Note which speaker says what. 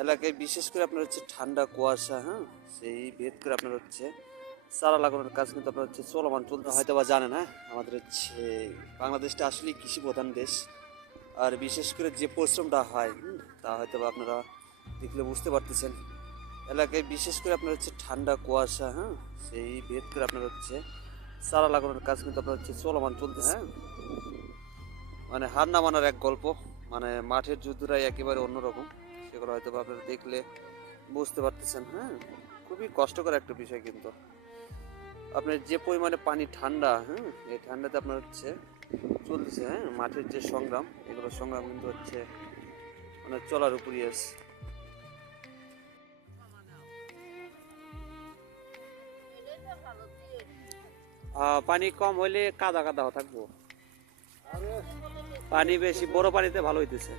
Speaker 1: এলাকায় বিশেষ করে আপনার হচ্ছে ঠান্ডা, কুয়াশা হ্যাঁ? সেই ভেদ করে আপনার হচ্ছে চারা লাগানোর কাজ কিন্তু আপনার হচ্ছে চলমান চলতে হয়তো বা জানেন হ্যাঁ আমাদের হচ্ছে বাংলাদেশটা আসলেই কৃষি প্রধান দেশ। আর বিশেষ করে যে পরিশ্রমটা হয় তা হয়তো বা আপনারা দেখলে বুঝতে পারতেছেন। এলাকায় বিশেষ করে আপনার হচ্ছে ঠান্ডা, কুয়াশা হ্যাঁ? সেই ভেদ করে আপনার হচ্ছে চারা লাগানোর কাজ কিন্তু আপনার হচ্ছে চলমান চলতেছে হ্যাঁ? মানে হার না মানার এক গল্প মানে মাঠের যুদ্ধরাই একেবারে অন্যরকম। সেগুলো হয়তো আপনারা দেখলে বুঝতে পারতেছেন হ্যাঁ? খুবই কষ্টকর একটা বিষয় কিন্তু। আপনার যে পরিমাণে পানি ঠান্ডা হ্যাঁ? এই ঠান্ডাতে আপনার হচ্ছে চলতেছে হ্যাঁ? মাঠের যে সংগ্রাম, এগুলো সংগ্রাম কিন্তু হচ্ছে মানে চলার উপরই আছে। পানি কম হইলে কাদা কাদা থাকব। পানি বেশি, বড় পানিতে ভালো হইতেছে।